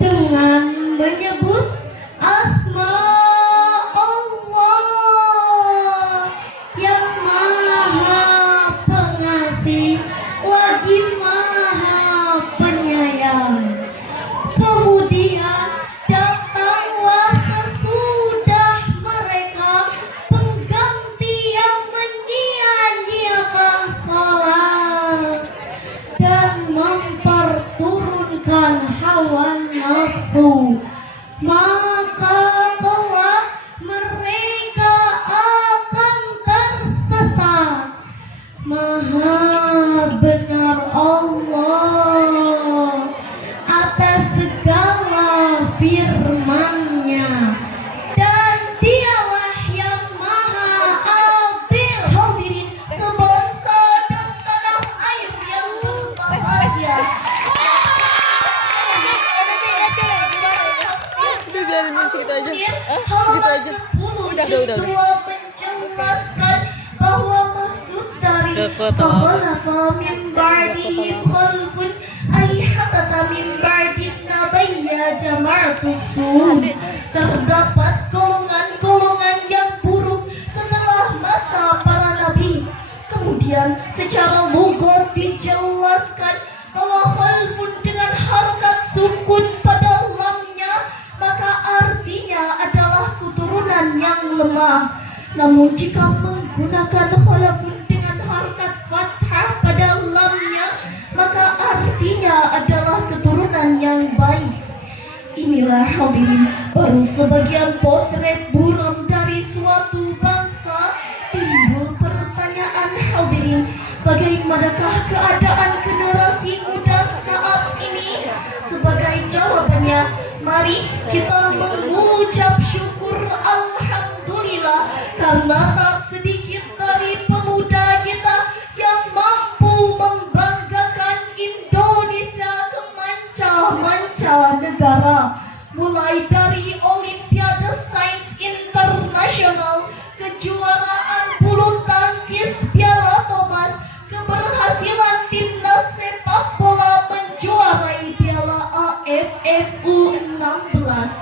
dengan menyebut asma Allah yang maha pengasih lagi maha penyayang. Kemudian datanglah sesudah mereka pengganti yang menyia-nyiakan salat dan memperturunkan hawa nafsu, maka kelak mereka akan tersesat. Maha benar Allah atas segala firman-Nya, dan Dialah yang maha adil. Hadirin sebangsa dan setanah air yang berbahagia, halaman 10 juz 2 menjelaskan bahwa maksud dari fakhalafa min ba'dihim khalfun ay hadatha min ba'din nabiyya jama'atus sun, terdapat golongan-golongan yang buruk setelah masa para nabi. Kemudian secara lughat dijelaskan bahwa khalfun dengan harkat sukun pada lamnya, maka artinya adalah keturunan yang lemah. Namun jika menggunakan khalafun dengan harkat fathah pada lamnya, maka artinya adalah keturunan yang baik. Inilah hadirin baru sebagian potret buram dari suatu bangsa. Timbul pertanyaan hadirin, bagaimanakah keadaan generasi muda saat ini? Sebagai jawabannya, mari kita mengucap syukur alhamdulillah, karena tak sedikit dari pemuda kita yang mampu membanggakan Indonesia ke manca-manca negara, mulai dari Olimpiade Sains Internasional, kejuaraan bulu tangkis Piala Thomas, keberhasilan timnas sepak bola menjuarai Piala AFF U16.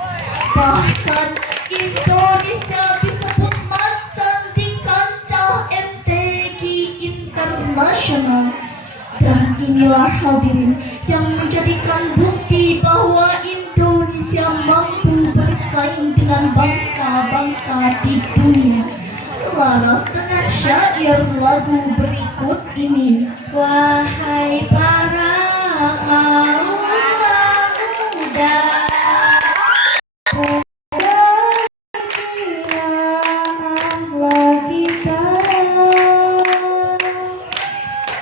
Bahkan Indonesia disebut macan di kancah MTQ internasional. Dan inilah hadirin yang menjadikan bukti bahwa Indonesia mampu bersaing dengan bangsa-bangsa di dunia. Selaras dengan syair lagu berikut ini. Wahai para kaum muda,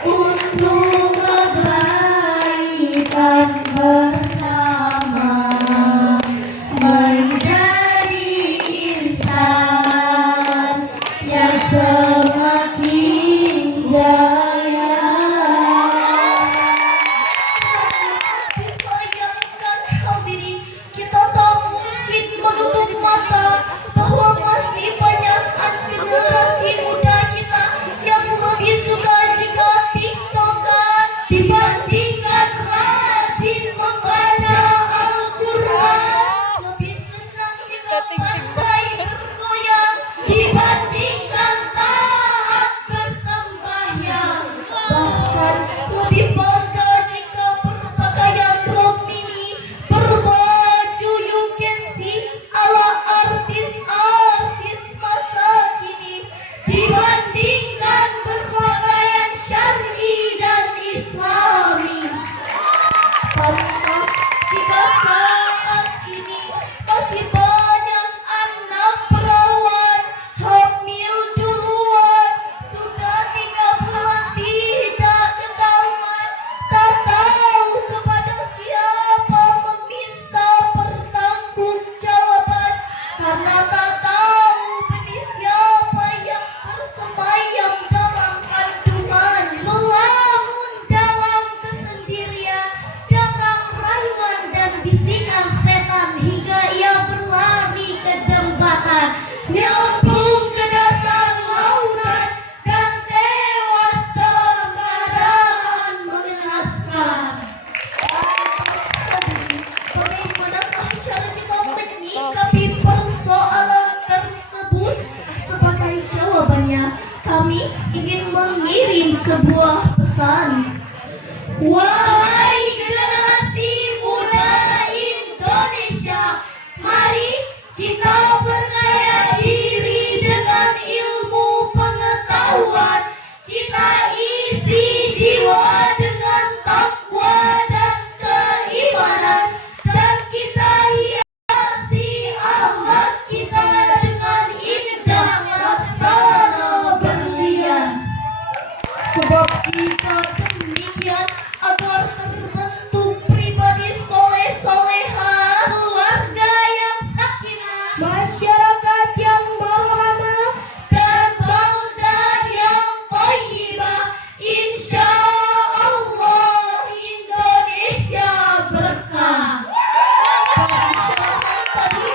untuk kebaikan bersama, menjadi insan yang semakin jaya. Disayangkan hadirin mengirim sebuah pesan. Wahai generasi muda Indonesia, mari kita perkaya diri dengan ilmu pengetahuan. Kita isi jiwa dengan takwa dan keimanan, dan kita hiasi akhlak kita dengan indah laksana berlian. Sebab jika demikian, agar terbentuk pribadi soleh-soleha, keluarga yang sakinah, masyarakat yang marhamah, dan baldah yang thayyibah, insya Allah Indonesia berkah. Persyaratan tadi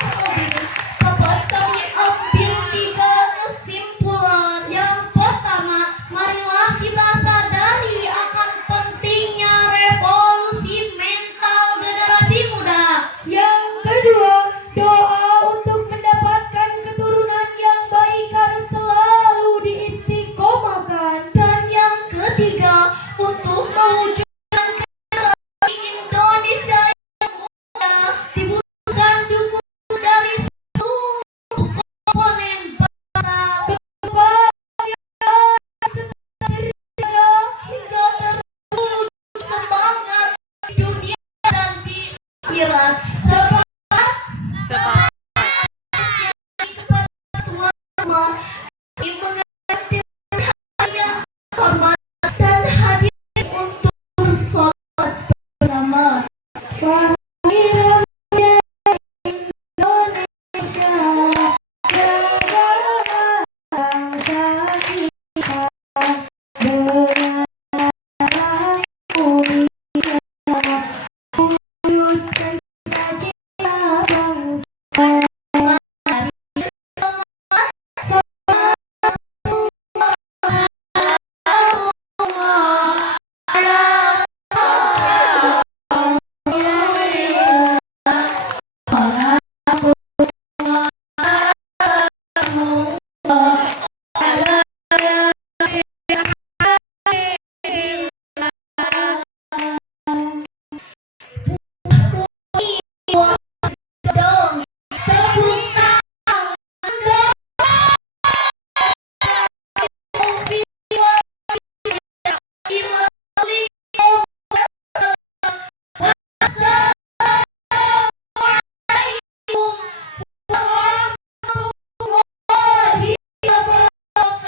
dapat kami ambil 3 kesimpulan. Yang pertama, marilah kita sadari akan pentingnya revolusi mental generasi muda. Yang kedua, doa untuk mendapatkan keturunan yang baik harus selalu diistiqomahkan. Dan yang ketiga, untuk mewujudkan generasi Indonesia yang muda, dibutuhkan dukungan dari seluruh komponen bangsa, hingga terwujud semangat di dunia dan di akhirat. Semangat kepada Tuhan Maha mengerti yang hormat dan hadir untuk sholat bersama. Wahai rakyat Indonesia, jagalah bangsa kita dengan mulia, wujudkan cita-cita bangsa. Waalaikumsalam warahmatullahi wabarakatuh.